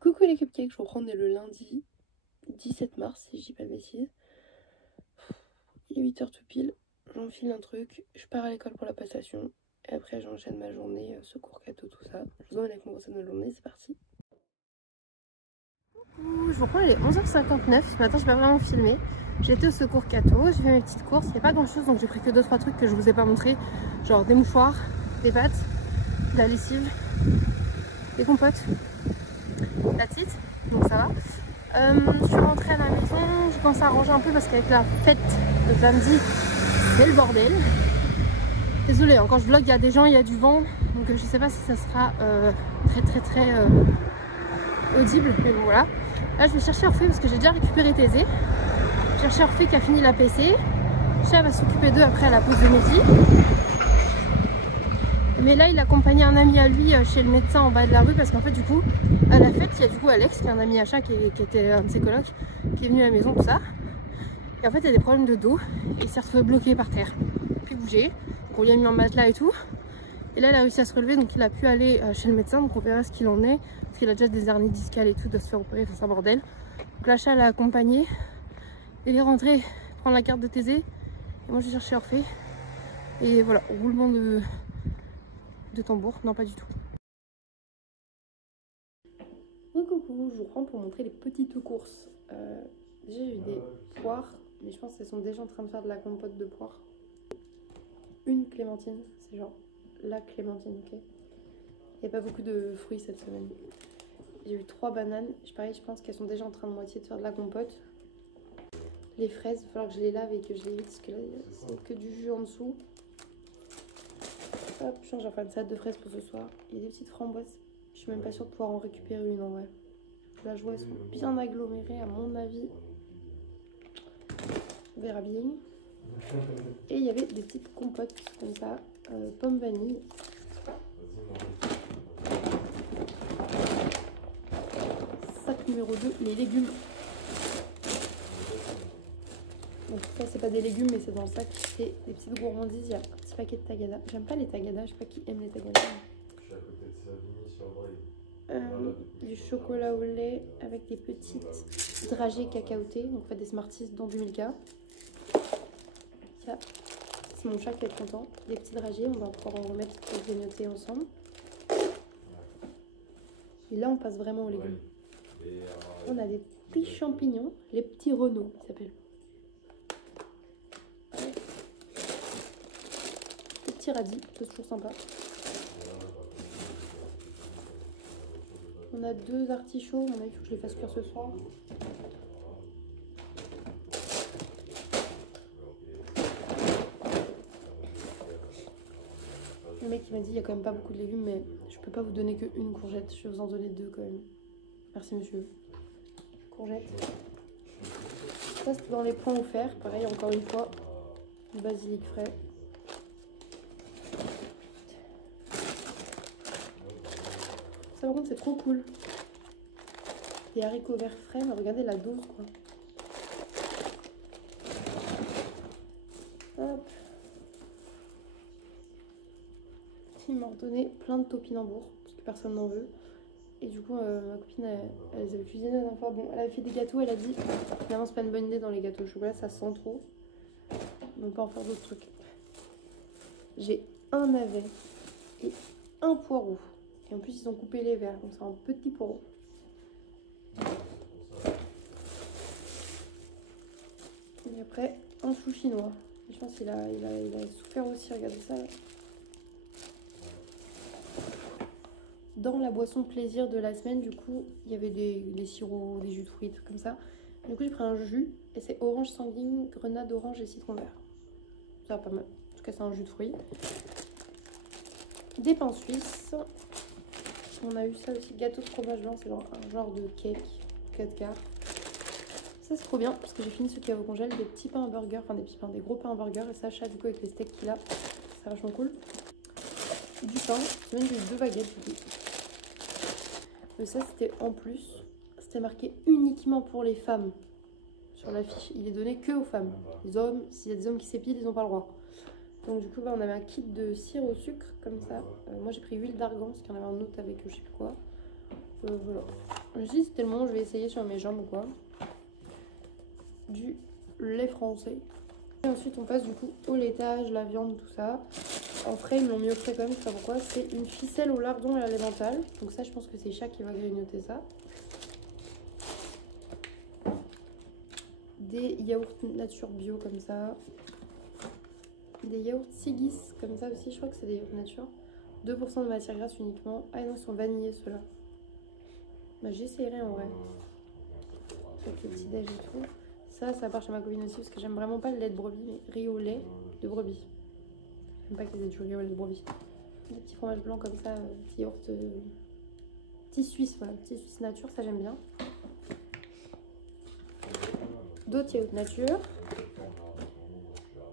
Coucou les cupcakes, je reprends, on est le lundi 17 mars si je dis pas de bêtises. Il est 8h tout pile, j'enfile un truc, je pars à l'école pour la passation. Et après j'enchaîne ma journée, secours cadeau, tout ça. Je vous emmène avec mon conseil de ma journée, c'est parti. Coucou, je vous reprends, il est 11h59, ce matin je n'ai pas vraiment filmé. J'étais au secours cadeau, j'ai fait mes petites courses, il n'y a pas grand chose donc j'ai pris que 2-3 trucs que je vous ai pas montré. Genre des mouchoirs, des pâtes, de la lessive, des compotes, la petite, donc ça va. Je suis rentrée à la maison, je commence à ranger un peu parce qu'avec la fête de samedi, c'est le bordel. Désolée, hein, quand je vlog, il y a des gens, il y a du vent, donc je sais pas si ça sera très audible, mais bon voilà. Là, je vais chercher Orphée parce que j'ai déjà récupéré Thésée. J'ai cherché Orphée qui a fini la PC. Chat va s'occuper d'eux après la pause de midi. Mais là, il accompagnait un ami à lui chez le médecin en bas de la rue parce qu'en fait, du coup, à la fête, il y a du coup Alex, qui est un ami à Chat, qui était un de ses colocs, qui est venu à la maison, tout ça. Et en fait, il y a des problèmes de dos et il s'est retrouvé bloqué par terre. Il ne peut plus bouger. Donc, on lui a mis en matelas et tout. Et là, il a réussi à se relever, donc il a pu aller chez le médecin. Donc, on verra ce qu'il en est. Parce qu'il a déjà des hernies discales et tout, doit se faire opérer, c'est un bordel. Donc, là, Chat l'a accompagné. Il est rentré prendre la carte de Thésée. Et moi, j'ai cherché Orphée. Et voilà, roulement de tambour. Non, pas du tout. Coucou, je vous reprends pour montrer les petites courses. Déjà j'ai eu des poires, mais je pense qu'elles sont déjà en train de faire de la compote de poires. Une clémentine, c'est genre la clémentine, ok. Il n'y a pas beaucoup de fruits cette semaine. J'ai eu 3 bananes, pareil je pense qu'elles sont déjà en train de moitié de faire de la compote. Les fraises, il va falloir que je les lave et que je les vide parce que là c'est que du jus en dessous. Hop, je change enfin une salade de fraises pour ce soir. Il y a des petites framboises, je suis même pas sûre de pouvoir en récupérer une en vrai. Là je vois elles sont bien agglomérées à mon avis. On verra bien. Et il y avait des petites compotes comme ça, pomme vanille. Sac numéro 2, les légumes. Donc ça c'est pas des légumes mais c'est dans le sac. C'est des petites gourmandises, il y a un petit paquet de tagada. J'aime pas les tagada, je sais pas qui aime les tagada. Je suis à côté de Savigny sur Breuil. Du chocolat au lait avec des petites dragées cacaotées, donc on fait des Smarties dans du Milka. Ça, c'est mon chat qui va être content. Des petits dragées, on va pouvoir en remettre pour grignoter ensemble. Et là on passe vraiment aux légumes. On a des petits champignons, les petits Renault ils s'appellent. Des petits radis, c'est toujours sympa. On a 2 artichauts, il faut que je les fasse cuire ce soir. Le mec il m'a dit il n'y a quand même pas beaucoup de légumes mais je peux pas vous donner que une courgette, je vais vous en donner 2 quand même. Merci monsieur. Courgette. Ça c'est dans les points offerts, pareil encore une fois, du basilic frais. Ça par contre c'est trop cool. Des haricots verts frais, mais regardez la dose quoi. Hop. Il m'a ordonné plein de topinambours, parce que personne n'en veut. Et du coup, ma copine, elle les avait cuisinés la dernière fois. Bon, elle avait fait des gâteaux, elle a dit finalement, c'est pas une bonne idée dans les gâteaux au chocolat, ça sent trop. Donc, pas en faire d'autres trucs. J'ai un navet et un poireau. Et en plus, ils ont coupé les verres, donc c'est un petit poireau. Et après, un chou chinois. Et je pense qu'il a souffert aussi, regardez ça. Dans la boisson plaisir de la semaine, du coup, il y avait des sirops, des jus de fruits, trucs comme ça. Du coup, j'ai pris un jus et c'est orange sanguine, grenade orange et citron vert. Ça va pas mal. En tout cas, c'est un jus de fruits. Des pains suisses. On a eu ça aussi, gâteau de fromage blanc, c'est un genre de cake, 4 quarts. Ça, c'est trop bien parce que j'ai fini ceux qui avaient au congèle. Des petits pains à burger, enfin des petits pains, des gros pains à burger. Et ça, Chat, du coup, avec les steaks qu'il a, c'est vachement cool. Du pain, j'ai eu 2 baguettes du coup. Mais ça c'était en plus, c'était marqué uniquement pour les femmes sur l'affiche. Il est donné que aux femmes. Les hommes, s'il y a des hommes qui s'épilent, ils n'ont pas le droit. Donc du coup on avait un kit de cire au sucre comme ça. Moi j'ai pris huile d'argan parce qu'il y en avait un autre avec je sais plus quoi. Voilà. Je me suis dit c'était le moment où je vais essayer sur mes jambes ou quoi. Du lait français. Et ensuite on passe du coup au laitage, la viande, tout ça. En frais, ils me l'ont mis au frais quand même, je sais pas pourquoi. C'est une ficelle au lardon et à l'emmental. Donc ça, je pense que c'est Chat qui va grignoter ça. Des yaourts nature bio comme ça. Des yaourts Sigis comme ça aussi, je crois que c'est des yaourts nature. 2% de matière grasse uniquement. Ah non, ils sont vanillés ceux-là. Bah, j'essayerai en vrai. Avec le petit déj et tout. Ça part chez ma copine aussi parce que j'aime vraiment pas le lait de brebis, mais riz au lait de brebis. J'aime pas qu'ils aient du riz au lait de brebis. Des petits fromages blancs comme ça, petits yaourts. Petits suisses, voilà, petits suisses nature, ça j'aime bien. D'autres yaourts nature.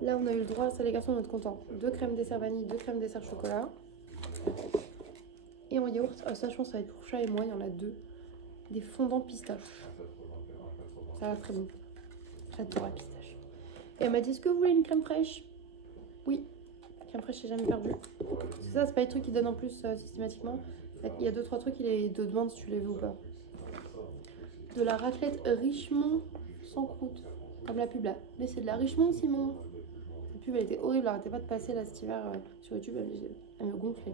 Là, on a eu le droit, ça les garçons, on est contents. 2 crèmes dessert vanille, 2 crèmes dessert chocolat. Et en yaourt, ça je pense que ça va être pour Chat et moi, il y en a 2. Des fondants pistache. Ça a l'air très bon. J'adore la pistache. Et elle m'a dit, est-ce que vous voulez une crème fraîche? Oui. La crème fraîche, j'ai jamais perdu. Ça, c'est pas les trucs qu'ils donnent en plus systématiquement. Il y a 2-3 trucs, ils te demandent si tu les veux ou pas. De la raclette Richemont sans croûte. Comme la pub là. Mais c'est de la Richemont, Simon. La pub, elle était horrible. Elle arrêtait pas de passer là cet hiver sur YouTube. Elle me gonflait.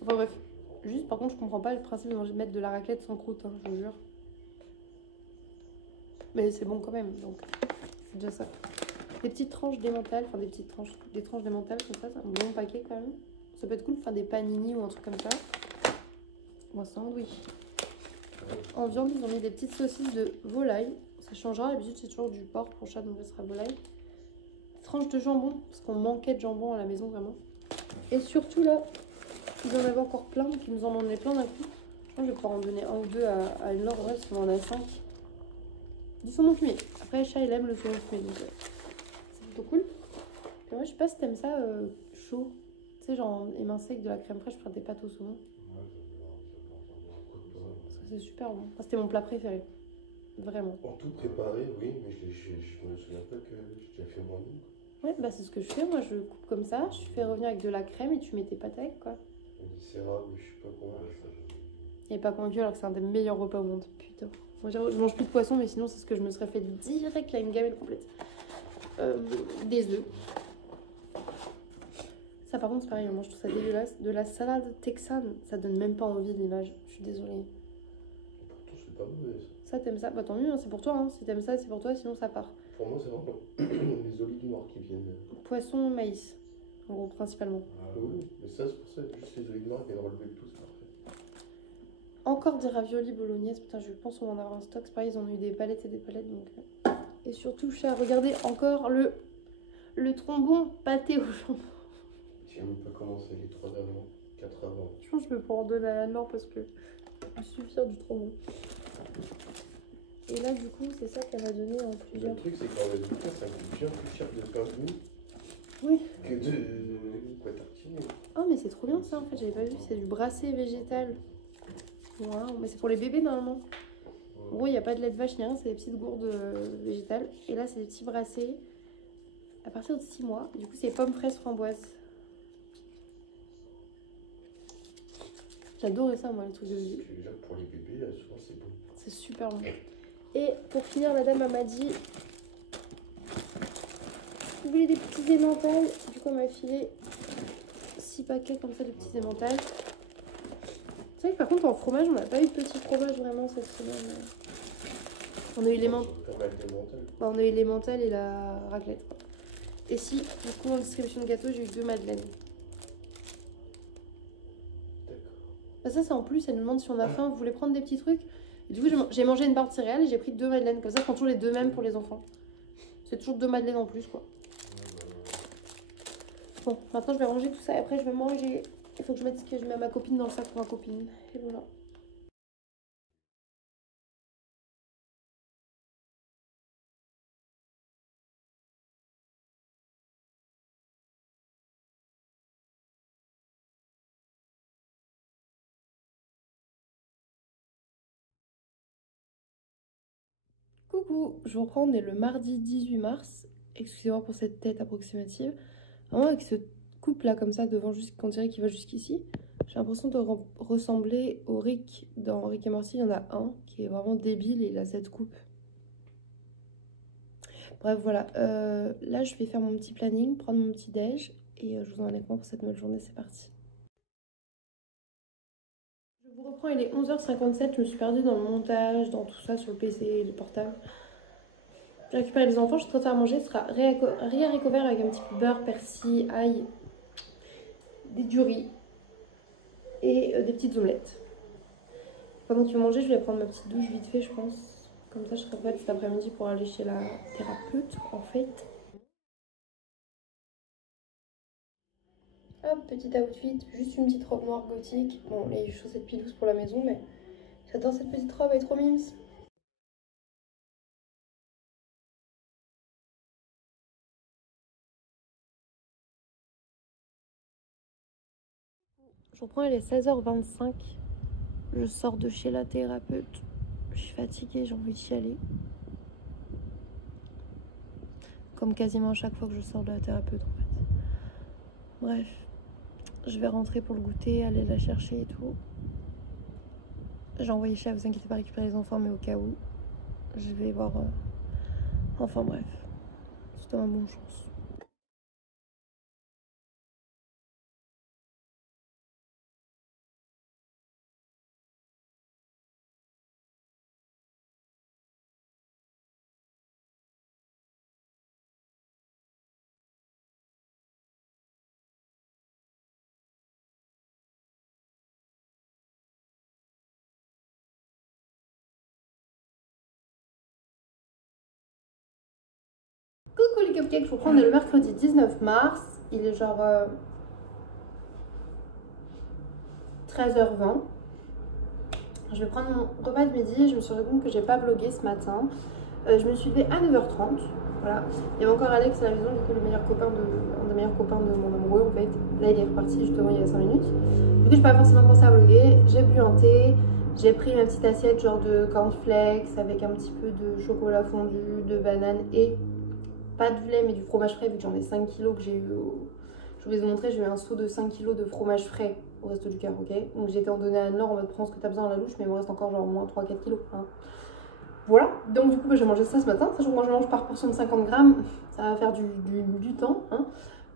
Enfin bref. Juste, par contre, je comprends pas le principe de mettre de la raclette sans croûte, hein, je vous jure. Mais c'est bon quand même, donc c'est déjà ça. Des petites tranches d'émental, enfin des tranches d'émental comme ça, c'est un bon paquet quand même. Ça peut être cool de faire des panini ou un truc comme ça. Ou un sandwich. En viande, ils ont mis des petites saucisses de volaille. Ça changera, d'habitude c'est toujours du porc pour Chat, donc ça sera volaille. Tranches de jambon, parce qu'on manquait de jambon à la maison vraiment. Et surtout là, ils en avaient encore plein, donc ils nous en donnaient plein d'un coup. Je pense que je vais pouvoir en donner 1 ou 2 à une Laure, en vrai, parce qu'on en a 5. Du saumon fumé. Après, Chat, il aime le saumon fumé, donc c'est plutôt cool. Et moi, je sais pas si t'aimes ça chaud. Tu sais, genre émincé avec de la crème fraîche, faire des pâtes au saumon. C'est super bon. Enfin, c'était mon plat préféré. Vraiment. En tout préparé, oui, mais je me souviens pas que j'ai fait moi-même. Ouais, bah c'est ce que je fais. Moi, je coupe comme ça. Je fais revenir avec de la crème et tu mets tes pâtes avec, quoi. Viscérable, je suis pas convaincu. Il n'est pas convaincu alors que c'est un des meilleurs repas au monde. Putain. Moi, je mange plus de poisson, mais sinon, c'est ce que je me serais fait direct là, une gamelle complète. Des œufs. Ça, par contre, c'est pareil. Moi, je trouve ça dégueulasse. De la salade texane, ça donne même pas envie l'image. Je suis désolée. Pourtant, c'est pas mauvais ça. Ça, t'aimes ça? Bah, tant mieux, hein, c'est pour toi. Hein. Si t'aimes ça, c'est pour toi, sinon ça part. Pour moi, c'est vraiment les olives noires qui viennent. Poisson, maïs. En gros, principalement. Ah oui, mais ça, c'est pour ça, juste les olives noires viennent relever le tout, c'est parfait. Encore des raviolis bolognaise. Putain, je pense qu'on va en avoir un stock. C'est pareil, ils ont eu des palettes et des palettes. Donc... Et surtout, Chat, regardez encore le trombon pâté au jambon. J'ai même pas commencé les 3 avant, 4 avant. Je pense que je vais pouvoir en donner à Anne-Laure parce que je suis fière du trombon. Et là, du coup, c'est ça qu'elle m'a donné en plusieurs. Le truc, c'est qu'en résultat, ça coûte bien plus cher de pain de mie oui. que de quoi tartiner. Oh, mais c'est trop bien ça en fait, j'avais pas vu. C'est du brassé végétal. Waouh, mais c'est pour les bébés normalement. En gros, il n'y a pas de lait de vache ni rien, c'est des petites gourdes végétales. Et là, c'est des petits brassés à partir de 6 mois. Du coup, c'est pommes, fraises, framboises. J'adorais ça, moi, les trucs de bébé. Déjà, pour les bébés, souvent, c'est bon. C'est super bon. Et pour finir, la dame m'a dit vous voulez des petits émentals? Du coup, on m'a filé 6 paquets comme ça de petits émentals. C'est vrai que par contre, en fromage, on n'a pas eu de petits fromages vraiment cette semaine. On a eu les mentales et la raclette. Quoi. Et si, du coup, en distribution de gâteaux, j'ai eu 2 madeleines. Bah ça, c'est en plus, elle nous demande si on a faim, vous voulez prendre des petits trucs? Et du coup, j'ai mangé une barre de céréales et j'ai pris 2 madeleines. Comme ça, je prends toujours les 2 mêmes pour les enfants. C'est toujours 2 madeleines en plus, quoi. Bon, maintenant, je vais ranger tout ça et après, je vais manger. Il faut que je mette ce que je mets à ma copine dans le sac pour ma copine. Et voilà. Coucou, je vous reprends, on est le mardi 18 mars. Excusez-moi pour cette tête approximative. Vraiment avec ce couple là comme ça devant, juste qu'on dirait qu'il va jusqu'ici. J'ai l'impression de ressembler au Rick dans Rick et Morty, il y en a un qui est vraiment débile et il a cette coupe. Bref, voilà. Là, je vais faire mon petit planning, prendre mon petit déj et je vous en ai avec moi pour cette nouvelle journée. C'est parti. Je vous reprends, il est 11h57. Je me suis perdue dans le montage, dans tout ça sur le PC, le portable. J'ai récupéré les enfants, je suis en train de faire manger. Ce sera riz haricots verts avec un petit peu de beurre, persil, ail, du riz et des petites omelettes. Pendant qu'ils vont manger, je vais prendre ma petite douche vite fait, je pense. Comme ça, je serai prête cet après-midi pour aller chez la thérapeute, en fait. Hop, petit outfit, juste une petite robe noire gothique. Bon, les chaussettes pilouses pour la maison, mais j'adore cette petite robe, elle est trop mimes. Je reprends, il est 16h25. Je sors de chez la thérapeute. Je suis fatiguée, j'ai envie d'y aller. Comme quasiment à chaque fois que je sors de la thérapeute, en fait. Bref, je vais rentrer pour le goûter, aller la chercher et tout. J'ai envoyé chat, vous inquiétez pas, récupérer les enfants, mais au cas où, je vais voir. Enfin bref, c'était ma bonne chance. Coucou les cupcakes, je vous prends, on est le mercredi 19 mars. Il est genre 13h20. Je vais prendre mon repas de midi. Je me suis rendu compte que j'ai pas vlogué ce matin. Je me suis levée à 9h30. Voilà. Il y avait encore Alex à la maison, du coup, un des meilleurs copains de mon amoureux en fait. Là, il est reparti justement il y a 5 minutes. Du coup, je n'ai pas forcément pensé à vlogger. J'ai bu un thé. J'ai pris ma petite assiette genre de cornflakes avec un petit peu de chocolat fondu, de banane et pas de lait mais du fromage frais vu que j'en ai 5 kilos que j'ai eu Je voulais vous montrer, j'ai eu un seau de 5 kilos de fromage frais au resto du cœur, ok. Donc j'ai été en donner à Anne-Laure en mode prends ce que t'as besoin à la louche, mais il me reste encore genre au moins 3-4 kilos. Hein. Voilà, donc du coup j'ai mangé ça ce matin, sachant que moi je mange par portion de 50 grammes, ça va faire du temps. Hein.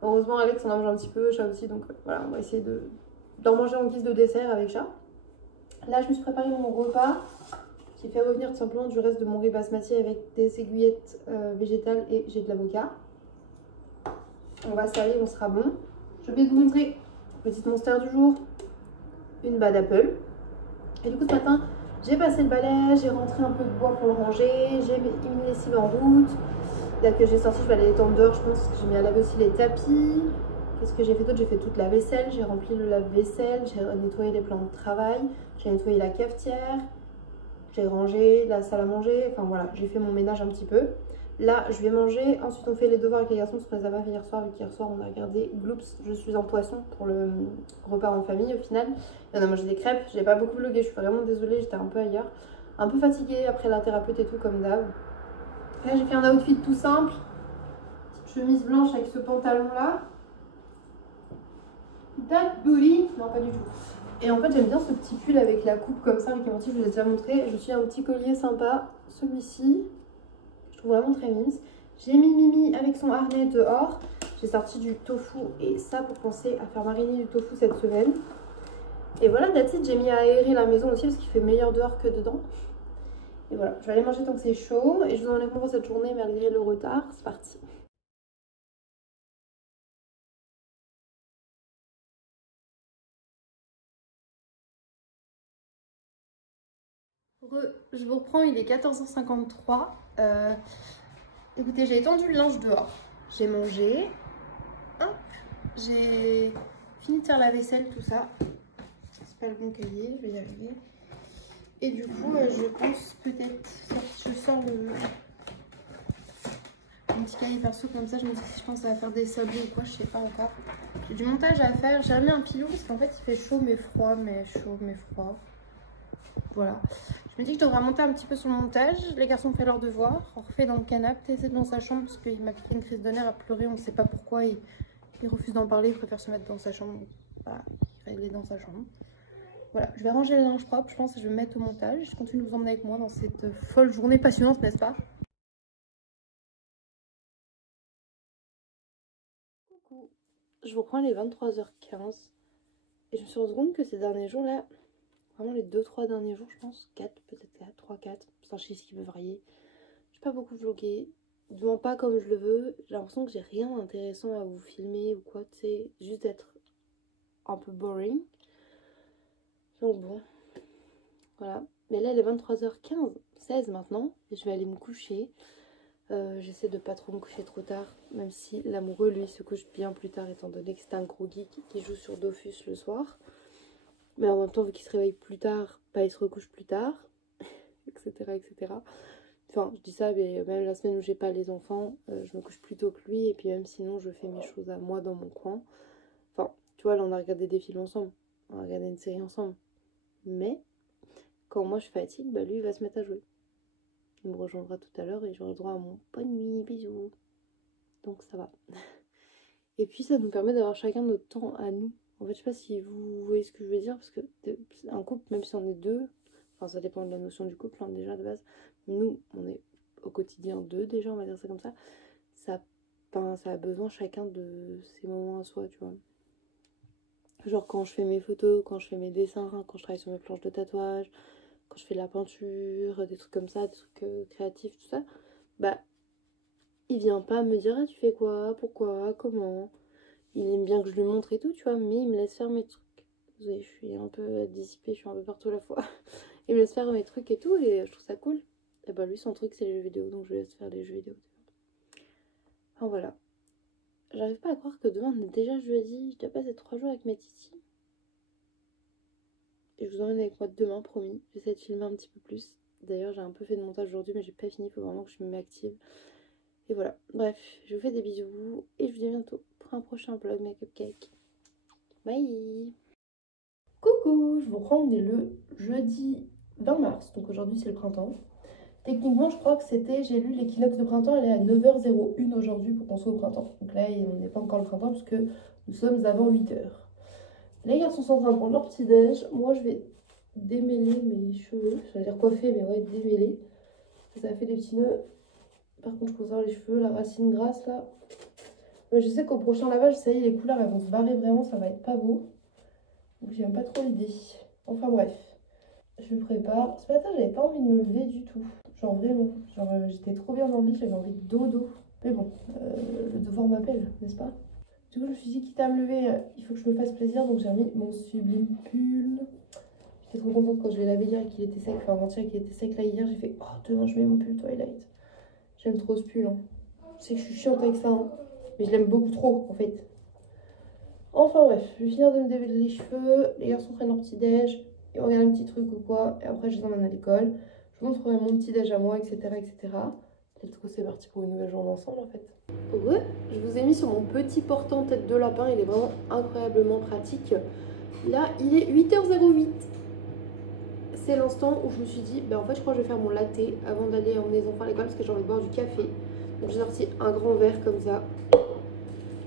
Heureusement Alex en a mangé un petit peu, chat aussi, donc voilà, on va essayer d'en manger en guise de dessert avec chat. Là je me suis préparé mon repas qui fait revenir tout simplement du reste de mon riz basmati avec des aiguillettes végétales et j'ai de l'avocat. On va saler, on sera bon. Je vais vous montrer petite monster du jour, une bad apple. Et du coup ce matin, j'ai passé le balai, j'ai rentré un peu de bois pour le ranger, j'ai mis une lessive en route. Dès que j'ai sorti, je vais aller l'étendre dehors, je pense que j'ai mis à laver aussi les tapis. Qu'est-ce que j'ai fait d'autre? J'ai fait toute la vaisselle, j'ai rempli le lave-vaisselle, j'ai nettoyé les plans de travail, j'ai nettoyé la cafetière, j'ai rangé la salle à manger, enfin voilà, j'ai fait mon ménage un petit peu. Là, je vais manger. Ensuite, on fait les devoirs avec les garçons parce qu'on les a pas fait hier soir. Vu qu'hier soir, on a regardé Gloops, je suis en poisson pour le repas en famille au final. Et on a mangé des crêpes. J'ai pas beaucoup vlogué, je suis vraiment désolée, j'étais un peu ailleurs. Un peu fatiguée après la thérapeute et tout, comme d'hab. Là, j'ai fait un outfit tout simple. Petite chemise blanche avec ce pantalon-là. That booty. Non, pas du tout. Et en fait, j'aime bien ce petit pull avec la coupe comme ça, avec un petit, je vous ai déjà montré. Je suis un petit collier sympa. Celui-ci. Vraiment très mimes. J'ai mis Mimi avec son harnais dehors. J'ai sorti du tofu et ça pour penser à faire mariner du tofu cette semaine. Et voilà, that's it. J'ai mis à aérer la maison aussi parce qu'il fait meilleur dehors que dedans. Et voilà, je vais aller manger tant que c'est chaud. Et je vous en ai pour cette journée malgré le retard. C'est parti. Je vous reprends, il est 14h53. Écoutez, j'ai étendu le linge dehors. J'ai mangé. Hop. J'ai fini de faire la vaisselle, tout ça. C'est pas le bon cahier, je vais y arriver. Et du coup, je pense peut-être, je sors mon petit cahier perso comme ça. Je me dis si je pense à faire des sablés ou quoi, je sais pas encore. J'ai du montage à faire. J'ai remis un pilot parce qu'en fait, il fait chaud mais froid, mais chaud mais froid. Voilà. Je me dis que je devrais monter un petit peu sur le montage. Les garçons ont fait leur devoir. On refait dans le canapé. Tessé dans sa chambre parce qu'il m'a piqué une crise de nerfs à pleurer. On ne sait pas pourquoi. Il refuse d'en parler. Il préfère se mettre dans sa chambre. Bah, il est dans sa chambre. Voilà, je vais ranger le linge propre, je pense, et je vais me mettre au montage. Je continue de vous emmener avec moi dans cette folle journée passionnante, n'est-ce pas? Coucou, je vous reprends les 23h15 et je me suis rendu compte que ces derniers jours-là, vraiment les 2-3 derniers jours, je pense, 4, peut-être 4, 3, 4, c'est un chiffre qui peut varier. Je n'ai pas beaucoup vlogué, du moins pas comme je le veux. J'ai l'impression que j'ai rien d'intéressant à vous filmer ou quoi, tu sais, juste d'être un peu boring. Donc bon, voilà. Mais là, il est 23h15, 16 maintenant, et je vais aller me coucher. J'essaie de pas trop me coucher trop tard, même si l'amoureux, lui, se couche bien plus tard, étant donné que c'est un gros geek qui joue sur Dofus le soir. Mais en même temps, vu qu'il se réveille plus tard, bah, il se recouche plus tard, etc., etc. Enfin, je dis ça, mais même la semaine où j'ai pas les enfants, je me couche plus tôt que lui, et puis même sinon, je fais mes choses à moi dans mon coin. Enfin, tu vois, là, on a regardé des films ensemble, on a regardé une série ensemble. Mais, quand moi je fatigue, bah, lui, il va se mettre à jouer. Il me rejoindra tout à l'heure et j'aurai le droit à mon bonne nuit, bisous. Donc ça va. Et puis ça nous permet d'avoir chacun notre temps à nous. En fait, je sais pas si vous voyez ce que je veux dire, parce que un couple, même si on est deux, enfin ça dépend de la notion du couple, hein, déjà de base. Nous, on est au quotidien deux déjà, on va dire ça comme ça. Ça a besoin chacun de ses moments à soi, tu vois. Genre quand je fais mes photos, quand je fais mes dessins, quand je travaille sur mes planches de tatouage, quand je fais de la peinture, des trucs comme ça, des trucs créatifs, tout ça, bah il vient pas me dire ah, tu fais quoi, pourquoi, comment. Il aime bien que je lui montre et tout, tu vois, mais il me laisse faire mes trucs. Vous voyez, je suis un peu dissipée, je suis un peu partout à la fois. Il me laisse faire mes trucs et tout, et je trouve ça cool. Et bah lui, son truc, c'est les jeux vidéo, donc je lui laisse faire les jeux vidéo. Enfin voilà. J'arrive pas à croire que demain, on est déjà jeudi. Je dois passer 3 jours avec mes titis. Et je vous emmène avec moi demain, promis. J'essaie de filmer un petit peu plus. D'ailleurs, j'ai un peu fait de montage aujourd'hui, mais j'ai pas fini. Il faut vraiment que je m'active. Et voilà. Bref, je vous fais des bisous. Et je vous dis à bientôt pour un prochain vlog Make Up Cake. Bye! Coucou, je vous rends, on est le jeudi 20 mars. Donc aujourd'hui, c'est le printemps. Techniquement, je crois que c'était, j'ai lu l'équinoxe de printemps, elle est à 9h01 aujourd'hui pour qu'on soit au printemps. Donc là, on n'est pas encore le printemps puisque nous sommes avant 8h. Les garçons sont en train de prendre leur petit-déj. Moi, je vais démêler mes cheveux. J'allais dire coiffer, mais ouais, démêler. Ça a fait des petits nœuds. Par contre, je conserve les cheveux, la racine grasse là. Mais je sais qu'au prochain lavage, ça y est, les couleurs elles vont se barrer vraiment, ça va être pas beau. Donc j'aime pas trop l'idée. Enfin bref, je me prépare. Ce matin, j'avais pas envie de me lever du tout. Genre vraiment, genre j'étais trop bien dans le lit, j'avais envie de dodo. Mais bon, le devoir m'appelle, n'est-ce pas? Du coup, je me suis dit, quitte à me lever, il faut que je me fasse plaisir. Donc j'ai remis mon sublime pull. J'étais trop contente quand je l'ai lavé hier et qu'il était sec. Enfin, avant-hier qu'il était sec. Là, hier, j'ai fait, oh, demain, je mets mon pull Twilight. J'aime trop ce pull. Hein. Je sais que je suis chiante avec ça. Hein. Mais je l'aime beaucoup trop, en fait. Enfin, bref. Je vais finir de me démêler les cheveux. Les garçons prennent leur petit-déj. Et on regarde un petit truc ou quoi. Et après, je les emmène à l'école. Je vous montrerai mon petit-déj à moi, etc., etc. Let's go, c'est parti pour une nouvelle journée ensemble, en fait. Ouais, je vous ai mis sur mon petit portant tête de lapin. Il est vraiment incroyablement pratique. Là, il est 8h08. C'est l'instant où je me suis dit, ben en fait, je crois que je vais faire mon latte avant d'aller emmener les enfants à l'école parce que j'ai envie de boire du café. Donc, j'ai sorti un grand verre comme ça.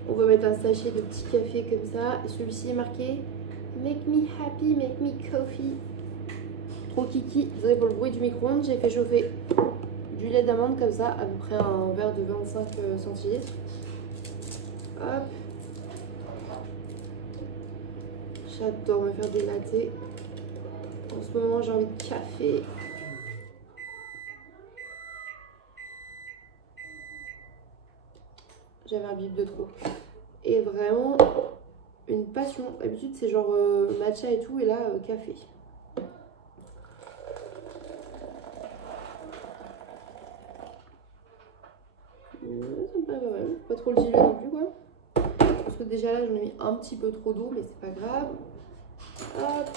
On va mettre un sachet de petit café comme ça. Celui-ci est marqué Make me happy, make me coffee. Trop kiki. Désolé pour le bruit du micro-ondes. J'ai fait chauffer du lait d'amande comme ça, à peu près un verre de 25 centilitres. Hop. J'adore me faire des lattés. En ce moment, j'ai envie de café. J'avais un bip de trop. Et vraiment, une passion. D'habitude, c'est genre matcha et tout, et là, café. Ça me paraît pas mal. Pas trop le diluer non plus, quoi. Parce que déjà là, j'en ai mis un petit peu trop d'eau, mais c'est pas grave. Hop.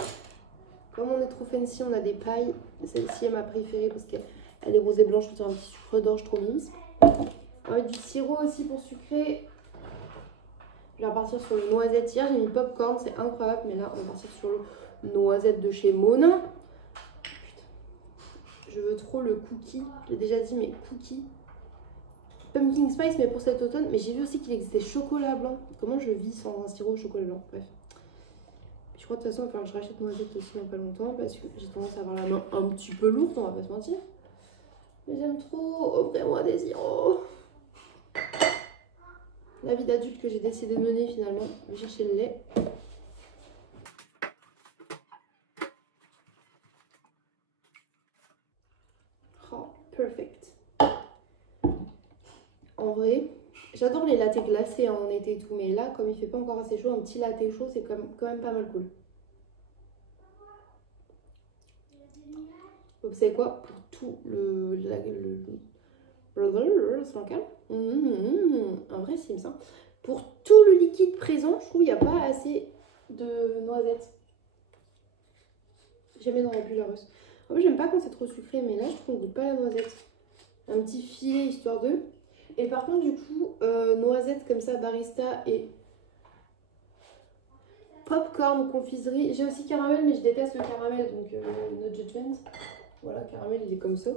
Comme on est trop fancy, on a des pailles. Celle-ci est ma préférée parce qu'elle est rose et blanche. Je vais faire un petit sucre d'orge trop mimes. On va mettre du sirop aussi pour sucrer. Je vais repartir sur le noisette. Hier, j'ai mis popcorn, c'est incroyable. Mais là, on va partir sur le noisette de chez Mona. Putain. Je veux trop le cookie. Je l'ai déjà dit, mais cookie. Pumpkin spice, mais pour cet automne. Mais j'ai vu aussi qu'il existait chocolat blanc. Comment je vis sans un sirop au chocolat blanc? Bref. Je crois de toute façon, enfin, je rachète Noisette aussi dans pas longtemps parce que j'ai tendance à avoir la main un petit peu lourde, on va pas se mentir. Mais j'aime trop offrir-moi des sirops. La vie d'adulte que j'ai décidé de mener finalement. Je vais chercher le lait. Oh, perfect. En vrai, j'adore les lattés glacés en été et tout, mais là, comme il fait pas encore assez chaud, un petit latte chaud, c'est quand même pas mal cool. Vous savez quoi? Pour tout c'est lequel? Un vrai Sims, hein. Pour tout le liquide présent, je trouve qu'il n'y a pas assez de noisettes. Jamais dans la bulle russe. En fait, j'aime pas quand c'est trop sucré, mais là, je trouve qu'on goûte pas la noisette. Un petit filet histoire d'eux. Et par contre, du coup, noisette comme ça, barista et popcorn, confiserie. J'ai aussi caramel, mais je déteste le caramel, donc no judgment. Voilà, caramel, il est comme ça.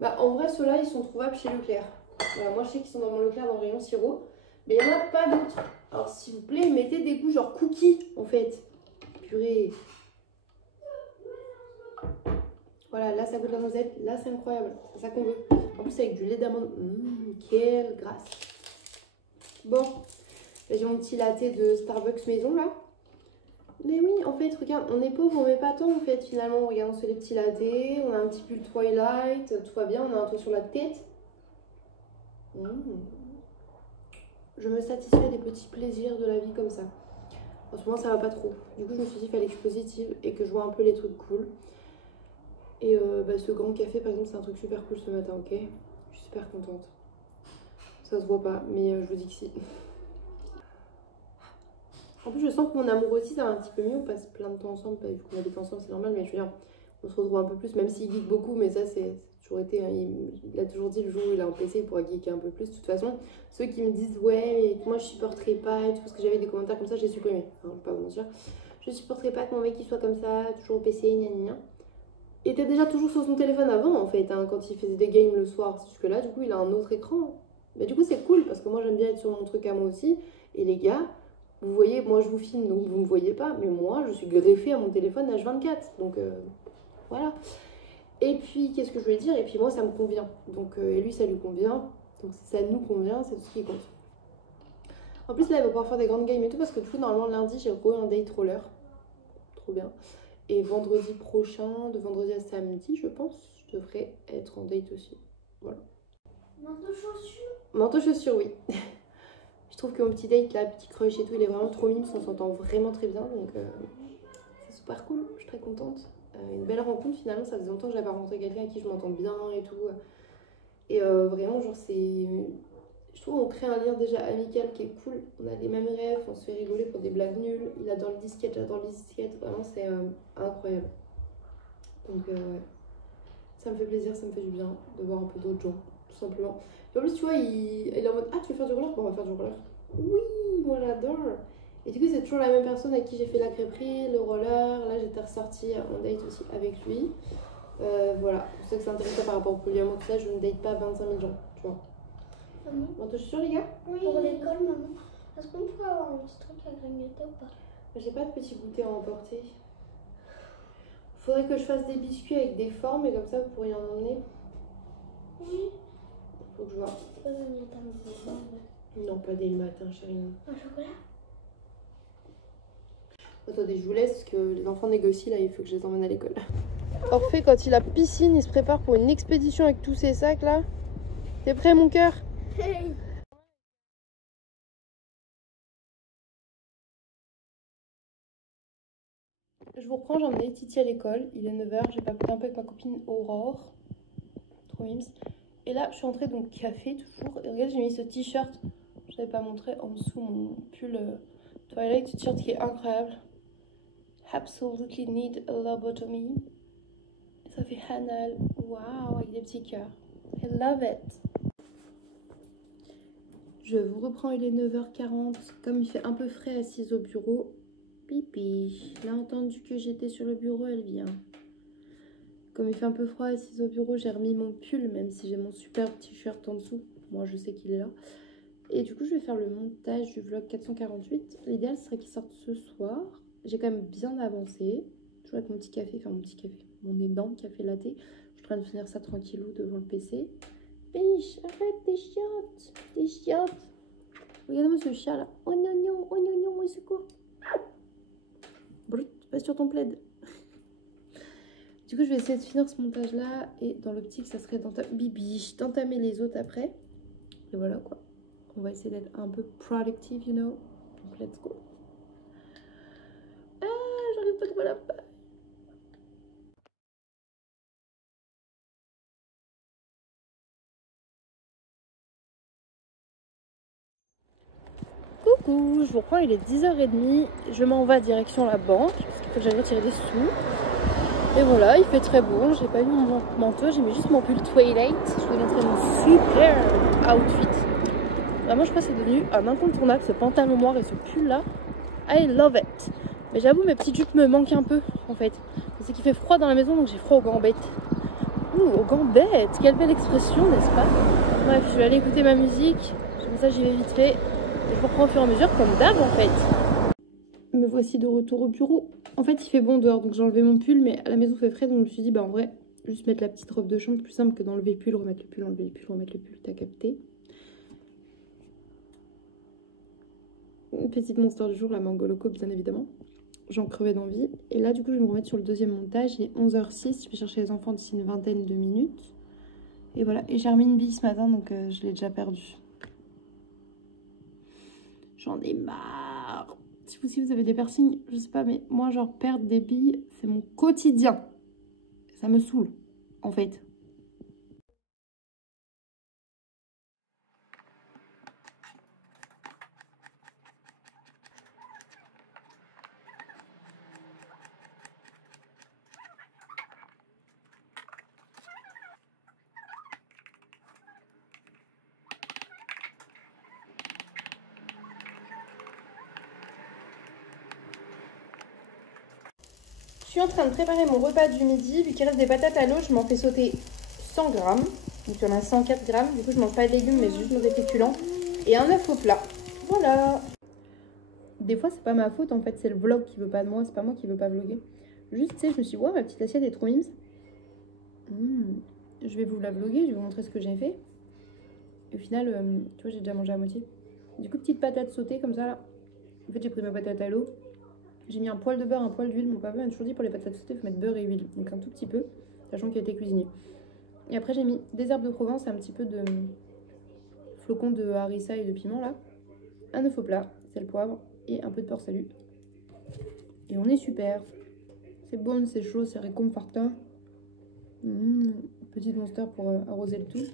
Bah, en vrai, ceux-là, ils sont trouvables chez Leclerc. Voilà, moi, je sais qu'ils sont dans mon Leclerc dans le rayon sirop. Mais il n'y en a pas d'autres. Alors, s'il vous plaît, mettez des goûts genre cookies, en fait. Purée. Voilà, là, ça goûte la noisette. Là, c'est incroyable. C'est ça qu'on veut. En plus, avec du lait d'amande. Quelle grâce. Bon. Là, j'ai mon petit latte de Starbucks maison, là. Mais oui, en fait, regarde, on est pauvre, on met pas tant, en fait, finalement. Regarde, on se fait des petits lattés. On a un petit pull Twilight. Tout va bien. On a un toit sur la tête. Je me satisfais des petits plaisirs de la vie comme ça. En ce moment, ça va pas trop. Du coup, je me suis dit qu'il fallait que je sois positive et que je vois un peu les trucs cool. Et bah, ce grand café, par exemple, c'est un truc super cool ce matin, ok? Je suis super contente. Ça se voit pas, mais je vous dis que si. En plus, je sens que mon amour aussi, ça va un petit peu mieux. On passe plein de temps ensemble. Vu qu'on habite ensemble, c'est normal, mais je veux dire, on se retrouve un peu plus, même s'il geek beaucoup, mais ça, c'est toujours été. Hein, il a toujours dit le jour où il a un PC, il pourra geeker un peu plus. De toute façon, ceux qui me disent, ouais, mais moi je supporterai pas et tout, parce que j'avais des commentaires comme ça, j'ai supprimé. Hein, pas vous mentir. Je supporterai pas que mon mec il soit comme ça, toujours au PC, gna gna gna. Il était déjà toujours sur son téléphone avant, en fait, hein, quand il faisait des games le soir. Jusque-là, du coup, il a un autre écran. Mais du coup, c'est cool, parce que moi, j'aime bien être sur mon truc à moi aussi. Et les gars, vous voyez, moi, je vous filme, donc vous me voyez pas. Mais moi, je suis greffée à mon téléphone H24. Donc, voilà. Et puis, qu'est-ce que je voulais dire? Et puis, moi, ça me convient. Donc, et lui, ça lui convient. Donc, si ça nous convient, c'est tout ce qui compte. En plus, là, il va pouvoir faire des grandes games et tout, parce que du coup, normalement, lundi, j'ai un date roller. Trop bien. Et vendredi prochain, de vendredi à samedi, je pense, je devrais être en date aussi. Voilà. Manteau chaussures? Manteau chaussures, oui. Je trouve que mon petit date, là, petit crush et tout, il est vraiment trop mignon, on s'entend vraiment très bien. Donc, c'est super cool, je suis très contente. Une belle rencontre, finalement, ça faisait longtemps que j'avais pas rencontré quelqu'un avec qui je m'entends bien et tout. Et vraiment, genre, c'est... Je trouve qu'on crée un lien déjà amical qui est cool. On a les mêmes rêves, on se fait rigoler pour des blagues nulles. Il adore le disquette, j'adore le disquette. Vraiment, c'est incroyable. Donc, ouais. Ça me fait plaisir, ça me fait du bien de voir un peu d'autres gens, tout simplement. Et en plus, tu vois, il est en mode ah, tu veux faire du roller? Bon, on va faire du roller. Oui, moi j'adore. Et du coup, c'est toujours la même personne avec qui j'ai fait la crêperie, le roller. Là, j'étais ressortie en date aussi avec lui. Voilà, pour ceux que c'est intéressant par rapport au polyamour, tout ça, je ne date pas 25 000 gens, tu vois. Maman? Manteau chaussures, les gars? Oui. Pour l'école, maman. Est-ce qu'on peut avoir un petit truc à grignoter ou pas? J'ai pas de petit goûter à emporter. Faudrait que je fasse des biscuits avec des formes et comme ça, vous pourriez en emmener. Oui. Faut que je vois. Non, pas dès le matin, chérie. Un chocolat? Attendez, je vous laisse parce que les enfants négocient là, il faut que je les emmène à l'école. Orphée, quand il a piscine, il se prépare pour une expédition avec tous ces sacs là. T'es prêt, mon cœur? Hey. Je vous reprends, j'ai emmené Titi à l'école. Il est 9 h, j'ai papoté un peu avec ma copine Aurore. Trop mimes. Et là, je suis entrée donc café toujours. Et regardez, j'ai mis ce t-shirt. Je n'avais pas montré en dessous mon pull Twilight, t-shirt qui est incroyable. Absolutely need a lobotomy. Ça fait Hanal. Waouh, avec des petits cœurs. I love it. Je vous reprends, il est 9 h 40. Comme il fait un peu frais assise au bureau. Pipi. Elle a entendu que j'étais sur le bureau, elle vient. Comme il fait un peu froid assise au bureau, j'ai remis mon pull, même si j'ai mon super t-shirt en dessous. Moi, je sais qu'il est là. Et du coup, je vais faire le montage du vlog 448. L'idéal serait qu'il sorte ce soir. J'ai quand même bien avancé. Toujours avec mon petit café, enfin mon petit café, mon énorme café latte. Je suis en train de finir ça tranquillou devant le PC. Biche, arrête tes chiottes, tes chiottes. Regardez-moi ce chat là. Oh non, non, oh non, non, au secours. Brut, va sur ton plaid. Du coup, je vais essayer de finir ce montage là. Et dans l'optique, ça serait d'entamer les autres après. Et voilà quoi. On va essayer d'être un peu productive, you know. Donc, let's go. Ah, j'arrive pas à trouver la page. Coucou, je vous reprends, il est 10h30. Je m'en vais direction la banque parce qu'il faut que j'aille retirer des sous. Et voilà, il fait très beau. J'ai pas mis mon manteau, j'ai mis juste mon pull Twilight. Je vais vous montrer mon super outfit. Vraiment, je crois que c'est devenu un incontournable, ce pantalon noir et ce pull là. I love it. Mais j'avoue, mes petites jupes me manquent un peu en fait. C'est qu'il fait froid dans la maison, donc j'ai froid aux gambettes. Ouh, aux gambettes, quelle belle expression, n'est-ce pas? Bref, je vais aller écouter ma musique. Comme ça, j'y vais vite fait. Et je reprends au fur et à mesure, comme d'hab en fait. Me voici de retour au bureau. En fait, il fait bon dehors, donc j'ai enlevé mon pull, mais à la maison, il fait frais, donc je me suis dit, bah en vrai, juste mettre la petite robe de chambre, plus simple que d'enlever le pull, remettre le pull, enlever le pull, remettre le pull. T'as capté? Une petite monster du jour, la mango loco, bien évidemment. J'en crevais d'envie. Et là, du coup, je vais me remettre sur le deuxième montage. Il est 11h06. Je vais chercher les enfants d'ici une vingtaine de minutes. Et voilà. Et j'ai remis une bille ce matin, donc je l'ai déjà perdue. J'en ai marre. Si vous avez des piercings, je sais pas, mais moi, genre, perdre des billes, c'est mon quotidien. Ça me saoule, en fait. Je suis en train de préparer mon repas du midi. Vu qu'il reste des patates à l'eau, je m'en fais sauter 100 grammes. Donc il y en a 104 grammes. Du coup, je mange pas de légumes, mais juste des féculents. Et un œuf au plat. Voilà. Des fois, c'est pas ma faute. En fait, c'est le vlog qui veut pas de moi. C'est pas moi qui veux pas vlogger. Juste, tu sais, je me suis dit, ouais, ma petite assiette est trop mimes. Je vais vous la vlogger. Je vais vous montrer ce que j'ai fait. Et au final, tu vois, j'ai déjà mangé à moitié. Du coup, petite patate sautée comme ça, là. En fait, j'ai pris ma patate à l'eau. J'ai mis un poil de beurre, un poil d'huile. Mon papa m'a toujours dit pour les patates sautées, il faut mettre beurre et huile. Donc un tout petit peu, sachant qu'il a été cuisiné. Et après, j'ai mis des herbes de Provence, un petit peu de flocons de harissa et de piment là. Un œuf au plat, sel, poivre et un peu de beurre salut. Et on est super. C'est bon, c'est chaud, c'est réconfortant. Petite monster pour arroser le tout.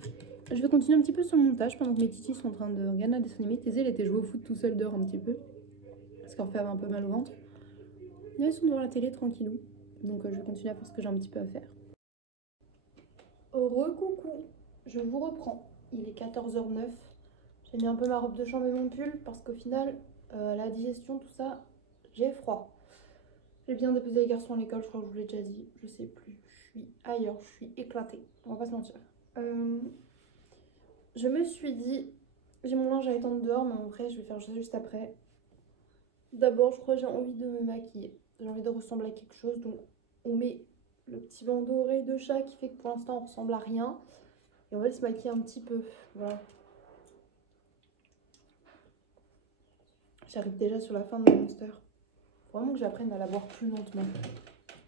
Je vais continuer un petit peu sur le montage pendant que mes titis sont en train de regarder un dessin animé. Thésée, elle était jouée au foot tout seul dehors un petit peu. Parce qu'en fait, elle avait un peu mal au ventre. Là, ils sont devant la télé tranquillou. Donc je vais continuer à faire ce que j'ai un petit peu à faire. Recoucou, je vous reprends. Il est 14h09. J'ai mis un peu ma robe de chambre et mon pull parce qu'au final, la digestion, tout ça, j'ai froid. J'ai bien déposé les garçons à l'école, je crois que je vous l'ai déjà dit. Je sais plus, je suis ailleurs, je suis éclatée. On va pas se mentir. Je me suis dit, j'ai mon linge à étendre dehors, mais en vrai, je vais faire ça juste après. D'abord, je crois que j'ai envie de me maquiller. J'ai envie de ressembler à quelque chose, donc on met le petit bandeau oreille de chat qui fait que pour l'instant on ressemble à rien. Et on va se maquiller un petit peu. Voilà. J'arrive déjà sur la fin de mon monster. Faut vraiment que j'apprenne à la boire plus lentement.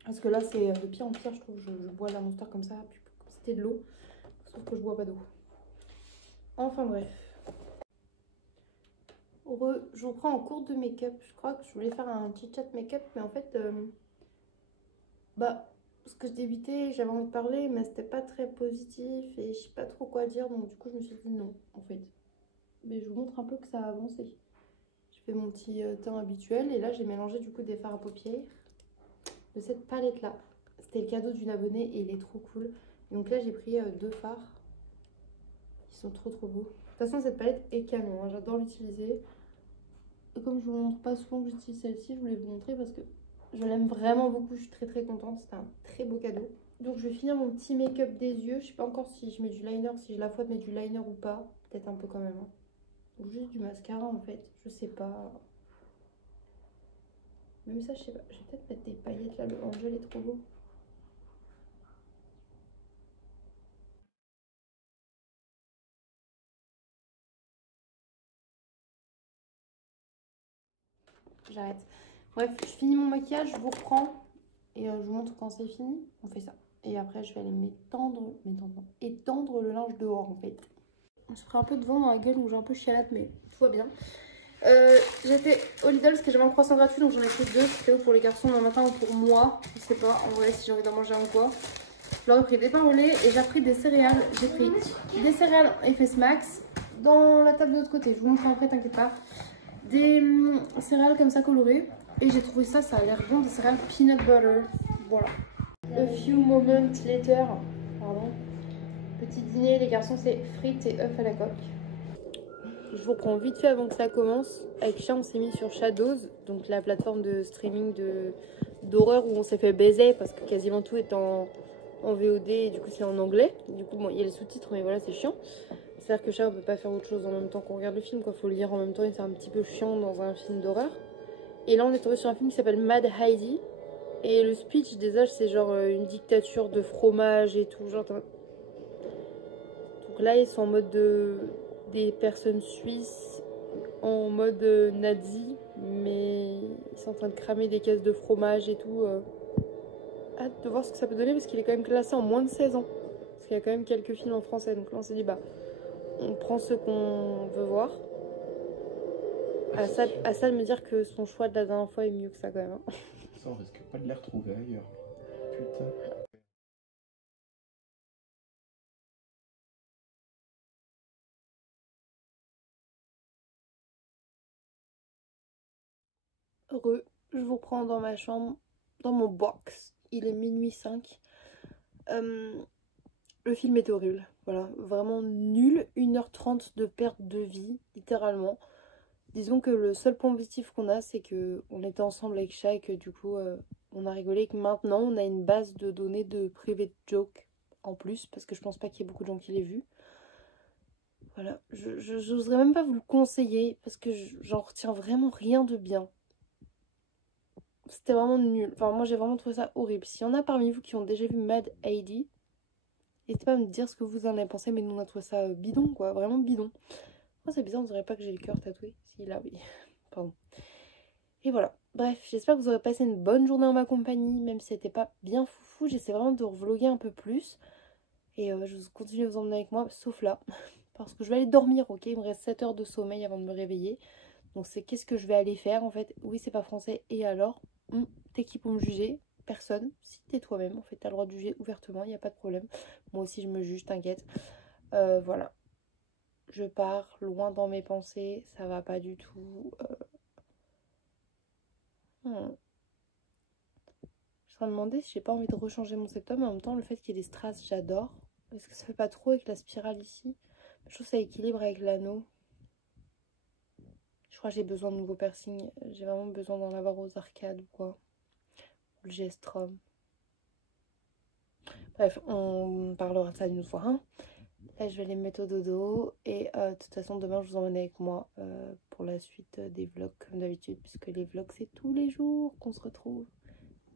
Parce que là c'est de pire en pire, je trouve. Je bois la monster comme ça, puis comme si c'était de l'eau. Sauf que je bois pas d'eau. Enfin bref. Je vous reprends en cours de make-up. Je crois que je voulais faire un petit chat make-up, mais en fait, parce que je débutais, j'avais envie de parler, mais c'était pas très positif et je sais pas trop quoi dire, donc du coup je me suis dit non, en fait. Mais je vous montre un peu que ça a avancé. Je fais mon petit teint habituel et là j'ai mélangé du coup des fards à paupières de cette palette là. C'était le cadeau d'une abonnée et il est trop cool. Donc là j'ai pris deux fards qui sont trop beaux. De toute façon cette palette est canon, hein, j'adore l'utiliser. Et comme je vous montre pas souvent que j'utilise celle-ci, je voulais vous montrer parce que je l'aime vraiment beaucoup, je suis très contente, c'est un très beau cadeau. Donc je vais finir mon petit make-up des yeux, je sais pas encore si je mets du liner, si j'ai la foi de mettre du liner ou pas, peut-être un peu quand même. Hein. Ou juste du mascara en fait, je sais pas. Même ça, je sais pas. Je vais peut-être mettre des paillettes là, le Angel est trop beau. J'arrête. Bref, je finis mon maquillage, je vous reprends et je vous montre quand c'est fini. On fait ça. Et après, je vais aller étendre le linge dehors en fait. Je prends un peu de vent dans la gueule, donc j'ai un peu chialade, mais tout va bien. J'ai fait au Lidl parce que j'avais un croissant gratuit, donc j'en ai pris 2. C'était pour les garçons demain matin ou pour moi. Je sais pas, en vrai, si j'ai envie d'en manger un ou quoi. Je leur ai pris des pains au lait et j'ai pris des céréales. J'ai pris des céréales FS Max dans la table de l'autre côté. Je vous montre après, t'inquiète pas. Des céréales comme ça colorées. Et j'ai trouvé ça, ça a l'air bon, des céréales peanut butter. Voilà. A few moments later. Pardon. Petit dîner, les garçons, c'est frites et œufs à la coque. Je vous reprends vite fait avant que ça commence. Avec Chat, on s'est mis sur Shadows, donc la plateforme de streaming d'horreur où on s'est fait baiser parce que quasiment tout est en VOD et du coup c'est en anglais. Du coup, bon, il y a les sous-titres, mais voilà, c'est chiant. C'est-à-dire que Chat, on peut pas faire autre chose en même temps qu'on regarde le film, quoi. Faut le lire en même temps et c'est un petit peu chiant dans un film d'horreur. Et là, on est tombé sur un film qui s'appelle Mad Heidi. Et le speech des âges, c'est genre une dictature de fromage et tout. Genre, donc là, ils sont en mode des personnes suisses en mode nazi, mais ils sont en train de cramer des caisses de fromage et tout. Hâte de voir ce que ça peut donner parce qu'il est quand même classé en moins de 16 ans. Parce qu'il y a quand même quelques films en français. Donc là, on s'est dit, bah, on prend ce qu'on veut voir. À ça de me dire que son choix de la dernière fois est mieux que ça quand même. Hein. Ça, on risque pas de les retrouver ailleurs. Putain. Heureux, je vous reprends dans ma chambre, dans mon box. Il est minuit 5. Le film est horrible. Voilà, vraiment nul. 1h30 de perte de vie, littéralement. Disons que le seul point positif qu'on a, c'est qu'on était ensemble avec Chat et que du coup, on a rigolé. Et que maintenant, on a une base de données de private joke en plus, parce que je pense pas qu'il y ait beaucoup de gens qui l'aient vu. Voilà, je n'oserais même pas vous le conseiller, parce que j'en retiens vraiment rien de bien. C'était vraiment nul. Enfin, moi, j'ai vraiment trouvé ça horrible. S'il y en a parmi vous qui ont déjà vu Mad Heidi, n'hésitez pas à me dire ce que vous en avez pensé, mais nous, on a trouvé ça bidon, quoi. Vraiment bidon. Oh, c'est bizarre, on dirait pas que j'ai le cœur tatoué. Si, là, oui. Pardon. Et voilà. Bref, j'espère que vous aurez passé une bonne journée en ma compagnie, même si c'était pas bien foufou. J'essaie vraiment de revloguer un peu plus. Et je continue à vous emmener avec moi, sauf là. Parce que je vais aller dormir, ok? Il me reste 7 heures de sommeil avant de me réveiller. Donc c'est qu'est-ce que je vais aller faire en fait? Oui, c'est pas français. Et alors? T'es qui pour me juger? Personne. Si t'es toi-même, en fait, t'as le droit de juger ouvertement, il n'y a pas de problème. Moi aussi, je me juge, t'inquiète. Voilà. Je pars loin dans mes pensées, ça va pas du tout. Je suis en train de demander si j'ai pas envie de rechanger mon septum, mais en même temps, le fait qu'il y ait des strass, j'adore. Est-ce que ça fait pas trop avec la spirale ici? Je trouve que ça équilibre avec l'anneau. Je crois que j'ai besoin de nouveaux piercings. J'ai vraiment besoin d'en avoir aux arcades ou quoi. Le gestrum. Bref, on parlera de ça une fois. Hein. Là, je vais les mettre au dodo. Et de toute façon, demain, je vous emmène avec moi pour la suite des vlogs, comme d'habitude. Puisque les vlogs, c'est tous les jours qu'on se retrouve.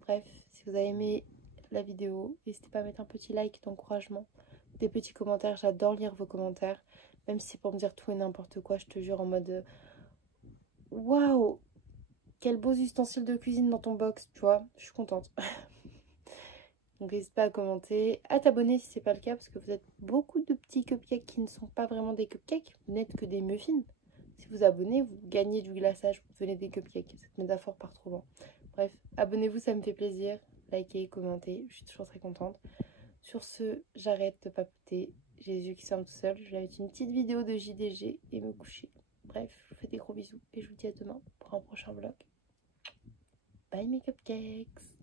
Bref, si vous avez aimé la vidéo, n'hésitez pas à mettre un petit like d'encouragement. Des petits commentaires. J'adore lire vos commentaires. Même si c'est pour me dire tout et n'importe quoi, je te jure, en mode... Waouh! Quels beaux ustensiles de cuisine dans ton box, tu vois. Je suis contente. Donc n'hésite pas à commenter, à t'abonner si c'est pas le cas, parce que vous êtes beaucoup de petits cupcakes qui ne sont pas vraiment des cupcakes, vous n'êtes que des muffins. Si vous abonnez, vous gagnez du glaçage, vous devenez des cupcakes. Cette métaphore part trop loin. Bref, abonnez-vous, ça me fait plaisir. Likez, commentez, je suis toujours très contente. Sur ce, j'arrête de papoter. J'ai les yeux qui sortent tout seuls. Je vais mettre une petite vidéo de JDG et me coucher. Bref, je vous fais des gros bisous et je vous dis à demain pour un prochain vlog. Bye mes cupcakes!